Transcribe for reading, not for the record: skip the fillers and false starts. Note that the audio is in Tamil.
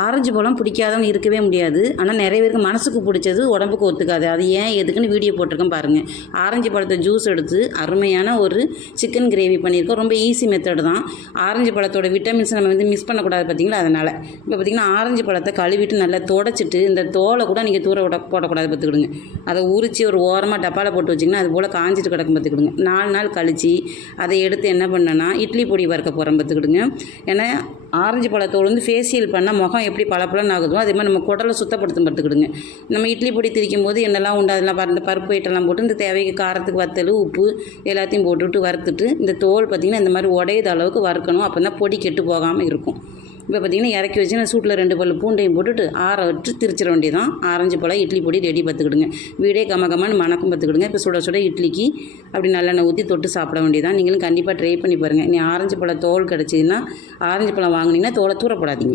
ஆரஞ்சு பழம் பிடிக்காதவங்க இருக்கவே முடியாது. ஆனால் நிறைய பேருக்கு மனசுக்கு பிடிச்சது உடம்புக்கு ஒத்துக்காது. அது ஏன் எதுக்குன்னு வீடியோ போட்டிருக்கேன் பாருங்கள். ஆரஞ்சு பழத்தை ஜூஸ் எடுத்து அருமையான ஒரு சிக்கன் கிரேவி பண்ணியிருக்கோம். ரொம்ப ஈஸி மெத்தட் தான். ஆரஞ்சு பழத்தோட விட்டமின்ஸ் நம்ம மிஸ் பண்ணக்கூடாது பார்த்தீங்களா, அதனால். இப்போ பார்த்திங்கன்னா ஆரஞ்சு பழத்தை கழுவிட்டு நல்லா துடைச்சிட்டு இந்த தோலை கூட நீங்கள் போடக்கூடாது பார்த்துக்கிடுங்க. அதை உரித்து ஒரு ஓரமாக டப்பாவில் போட்டு வச்சிங்கன்னா அது போல் காஞ்சிட்டு கிடக்கும் பார்த்துக்கிடுங்க. 4 நாள் கழித்து அதை எடுத்து என்ன பண்ணேன்னா இட்லி பொடி வறுக்க போகிறேன் பார்த்துக்கிடுங்க. ஏன்னா ஆரஞ்சு பழத்தோடு ஃபேஷியல் பண்ணால் முகம் எப்படி பளபளன்னு ஆகுதோ அதே மாதிரி நம்ம குடலை சுத்தப்படுத்தும் பார்த்துக்கிடுங்க. நம்ம இட்லி பொடி திரிக்கும் போது என்னெல்லாம் உண்டு அதெல்லாம் இந்த பருப்பு ஐட்டெல்லாம் போட்டு இந்த தேவைக்கு காரத்துக்கு வத்தல் உப்பு எல்லாத்தையும் போட்டுவிட்டு வறுத்துட்டு இந்த தோல் பார்த்திங்கன்னா இந்த மாதிரி உடையது அளவுக்கு வறுக்கணும். அப்போ தான் பொடி கெட்டு போகாமல் இருக்கும். இப்போ பார்த்திங்கன்னா இறக்கி வச்சு நான் சூட்டில் 2 பல் பூண்டையும் போட்டுட்டு ஆற விட்டு திரிச்சிட வேண்டியதான். ஆரஞ்சு பழம் இட்லி பொடி ரெடி பார்த்துக்கிடுங்க. வீடே கமகமான்னு மணக்கம் பார்த்துக்கிடுங்க. இப்போ சுட சுட இட்லிக்கு அப்படி நல்லெண்ணெய் ஊற்றி தொட்டு சாப்பிட வேண்டியதான். நீங்களும் கண்டிப்பாக ட்ரை பண்ணி பாருங்கள். நீ ஆரஞ்சு பழம் தோல் கிடச்சிதுன்னா ஆரஞ்சு பழம் வாங்கினீங்கன்னா தோலை தூரப்படாதீங்க.